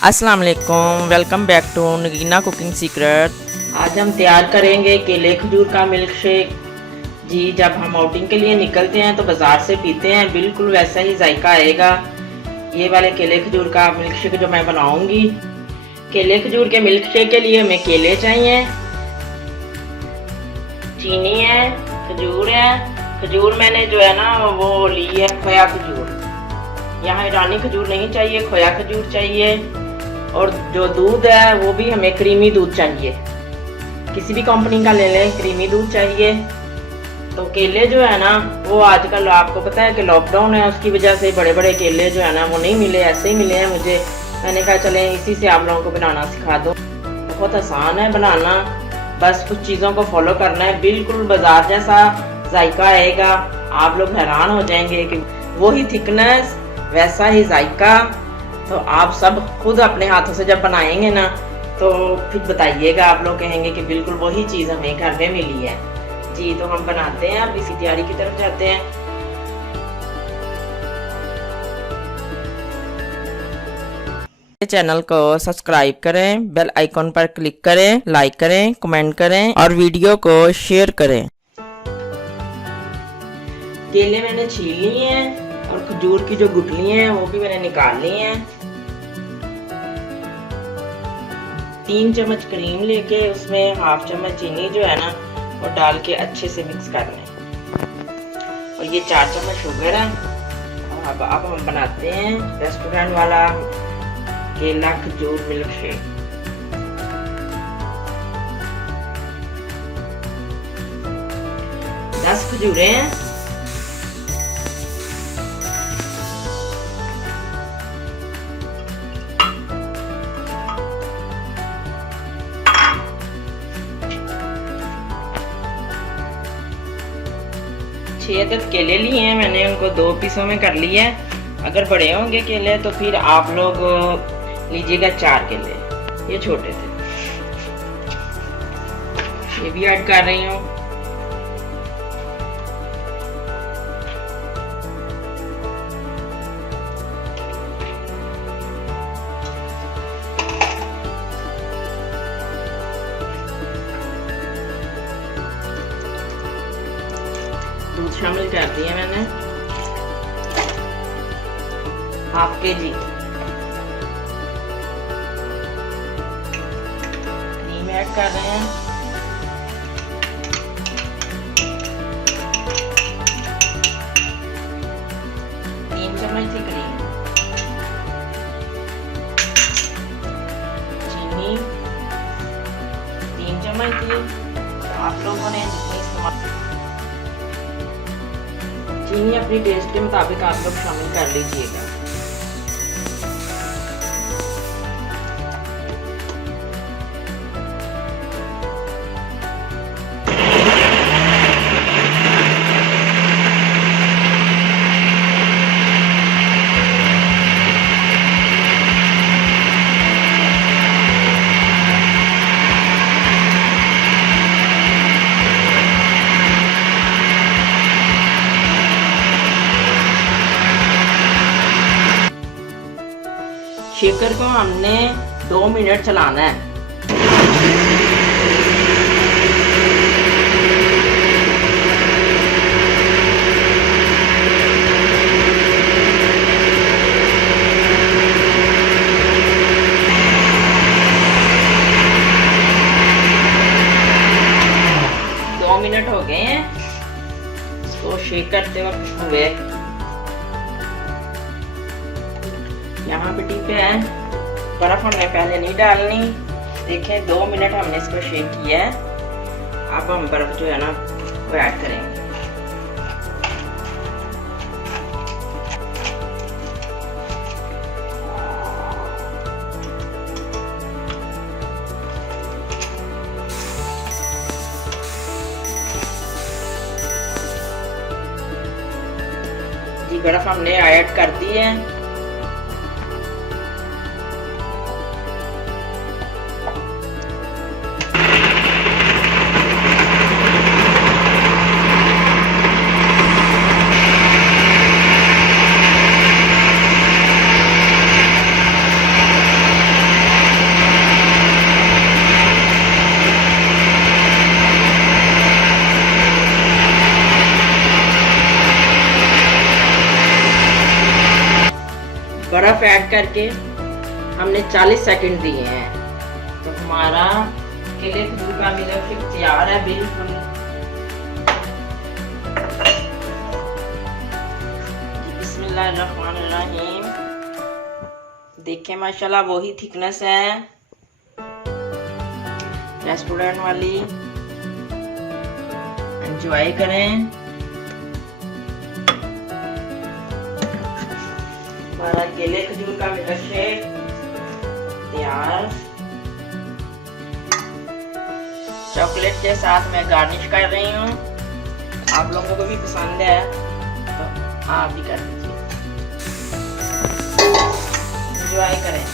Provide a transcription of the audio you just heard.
अस्सलाम वालेकुम, welcome back to Nagina cooking secret. आज हम तैयार करेंगे केले खजूर का मिल्क शेक। जी, जब हम आउटिंग के लिए निकलते हैं तो बाज़ार से पीते हैं, बिल्कुल वैसा ही जायका आएगा। ये वाले केले खजूर का मिल्क शेक जो मैं बनाऊंगी। केले खजूर के मिल्क शेक के लिए हमें केले चाहिए, चीनी है, खजूर है। खजूर मैंने जो है ना वो ली है खोया खजूर। यहाँ ईरानी खजूर नहीं चाहिए, खोया खजूर चाहिए। और जो दूध है वो भी हमें क्रीमी दूध चाहिए, किसी भी कंपनी का ले लें, क्रीमी दूध चाहिए। तो केले जो है ना वो आजकल आपको पता है कि लॉकडाउन है, उसकी वजह से बड़े बड़े केले जो है ना वो नहीं मिले, ऐसे ही मिले हैं मुझे। मैंने कहा चले इसी से आप लोगों को बनाना सिखा दो। बहुत आसान है बनाना, बस कुछ चीज़ों को फॉलो करना है, बिल्कुल बाजार जैसा जायका आएगा। आप लोग हैरान हो जाएंगे कि वही थिकनेस वैसा ही जायका। तो आप सब खुद अपने हाथों से जब बनाएंगे ना तो फिर बताइएगा, आप लोग कहेंगे कि बिल्कुल वही चीज़ हमें घर में मिली है। जी, तो हम बनाते हैं, अब इसी तैयारी की तरफ जाते हैं। चैनल को सब्सक्राइब करें, बेल आइकॉन पर क्लिक करें, लाइक करें, कमेंट करें और वीडियो को शेयर करें। केले मैंने छील लिए हैं और खजूर की जो गुठली हैं वो भी मैंने निकाल ली हैं। 3 चम्मच क्रीम लेके उसमें हाफ चम्मच चीनी जो है ना वो डाल के अच्छे से मिक्स कर लें। और ये 4 चम्मच शुगर है। अब हम बनाते हैं रेस्टोरेंट वाला केला खजूर मिल्क शेक। दस खजूरें हैं। छह केले लिए हैं मैंने, उनको 2 पीसों में कर लिया है। अगर बड़े होंगे केले तो फिर आप लोग लीजिएगा 4 केले, ये छोटे थे। ये भी ऐड कर रही हूँ। दूध शामिल कर दिया मैंने, हाफ केजी। क्रीम ऐड कर रहे हैं। तीन चम्मच थी क्रीम। चीनी 3 चम्मच थी। आप लोगों ने जितनी इस्तेमाल, चीनी अपनी टेस्ट के मुताबिक आप लोग शामिल कर लीजिएगा। शेकर को हमने 2 मिनट चलाना है। दो मिनट हो गए हैं तो शेक करते वक्त हुए। यहाँ पे टिप है, बर्फ हमने पहले नहीं डालनी। देखें 2 मिनट हमने इसको शेक किया है। अब हम बर्फ जो है ना वो ऐड करेंगे। जी, बर्फ हमने ऐड कर दी है। बर्फ ऐड करके हमने 40 सेकंड दिए हैं। तो हमारा केले खजूर का मिल्क शेक तैयार है बिल्कुल। बिस्मिल्लाहिर्रहमानिर्रहीम। देखें माशाल्लाह वही थिकनेस है रेस्टोरेंट वाली। एंजॉय करें। हमारा केले खजूर का मिल्क शेक तैयार। चॉकलेट के साथ मैं गार्निश कर रही हूँ। आप लोगों को भी पसंद है तो आप भी कर लीजिए। एंजॉय करें।